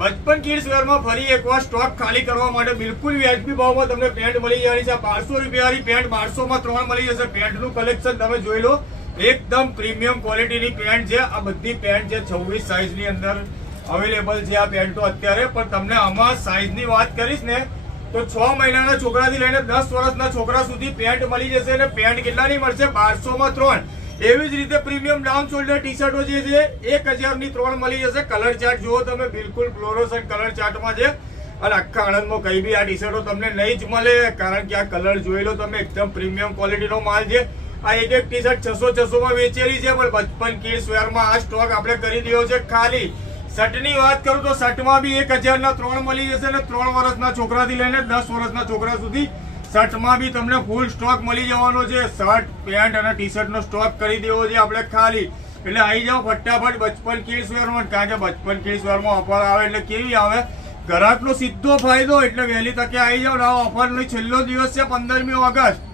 બચપન kids વેરમાં ફરી એકવાર stock ખાલી કરવા માટે બિલકુલ વ્યાજબી ભાવમાં તમને પેન્ટ મળી જવાની છે. 1200 રૂપિયાની પેન્ટ 1200 માં 3 મળી જશે. પેન્ટનું કલેક્શન તમે જોઈ લો, એકદમ પ્રીમિયમ ક્વોલિટીની પેન્ટ છે. આ બધી પેન્ટ છે 26 સાઈઝની અંદર અવેલેબલ છે આ પેન્ટો અત્યારે. પણ તમને આમાં સાઈઝની વાત કરીશ ને તો 6 મહિનાના છોકરાથી લઈને 10 વર્ષના છોકરા સુધી પેન્ટ મળી જશે. અને પેન્ટ કેટલાની મળશે? 1200 માં 3. એવી જ રીતે પ્રીમિયમ ડાઉન શોલ્ડર ટી શર્ટો જે છે 1000ની 3 મળી જશે. કલર ચાર્ટ જુઓ તમે, બિલકુલ ફ્લોરોસન્ટ કલર ચાર્ટમાં છે. અને આખા આણંદમાં કઈ બી આ ટી શર્ટો તમને નહીં જ મળે, કારણ કે આ કલર જોઈ લો તમે, એકદમ પ્રીમિયમ ક્વોલિટીનો માલ છે. આ એક ટી શર્ટ 600 માં વેચેલી છે, પણ બચપન કિડ્સ વેરમાં આ સ્ટોક આપણે કરી દીધો છે ખાલી. શર્ટની વાત કરું તો શર્ટમાં બી 1000ના 3 મળી જશે. અને 3 વર્ષના છોકરાથી લઈને 10 વર્ષના છોકરા સુધી શર્ટમાં બી તમને ફૂલ સ્ટોક મળી જવાનો છે. શર્ટ, પેન્ટ અને ટી શર્ટનો સ્ટોક કરી દેવો છે આપણે ખાલી. એટલે આવી જાઓ ફટાફટ બચપન કિડ્સ વેરમાં, કારણ કે બચપન કિડ્સ વેરમાં ઓફર આવે એટલે કેવી આવે, ગ્રાહકનો સીધો ફાયદો. એટલે વહેલી તકે આવી જાઓ. આ ઓફરનો છેલ્લો દિવસ છે 15મી ઓગસ્ટ.